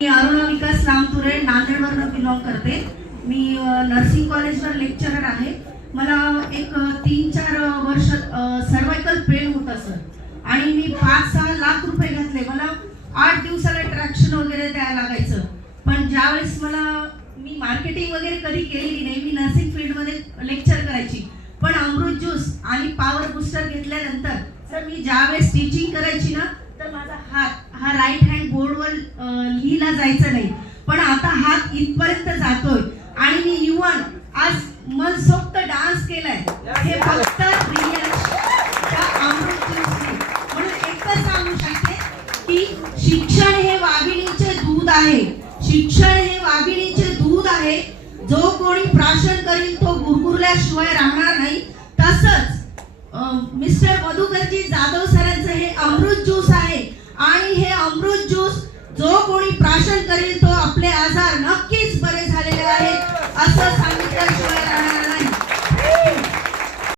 मी अरुणा विकास लामतुरे नांदेडवरून belong करते। मी nursing कॉलेजवर lecturer आहे। मला एक 3-4 वर्ष सर्वाइकल पेन होता सर, आणि मी 5-6 लाख रुपये घातले। मला 8 दिवसाला ट्रॅक्शन वगैरे द्यायला लागायचं। पण ज्यावेळेस मी मार्केटिंग वगैरे कधी केलेली नाही, मी नर्सिंग फील्डमध्ये लेक्चर करायची, पण अमृत ज्यूस आणि पॉवर बूस्टर घेतल्यानंतर सर मी ज्यावेळेस टीचिंग करायची ना, तर माझा हात हा राईट हँड बोर्डवर लिहिला जायचं नाही, पण आता हात इथपर्यंत जातोय आणि मी इव्हन आज मनसोक्त डान्स केलाय। हे फक्त अमृत ज्यूसने। म्हणून एकच सांगू शकते की शिक्षण हे वाघिणीचे दूध आहे, शिक्षण हे वाघिणीचे दूध आहे। जो कोणी प्राशन करील तो गुरगुरल्याशिवाय राहणार नाही। तसंच मिस्टर मधुकरजी जाधव सरांचं हे अमृत ज्यूस आहे, आणि हे अमृत ज्यूस जो कोणी प्राशन करील तो आपले आजार नक्कीच बरे झालेले आहेत असं सांगितल्याशिवाय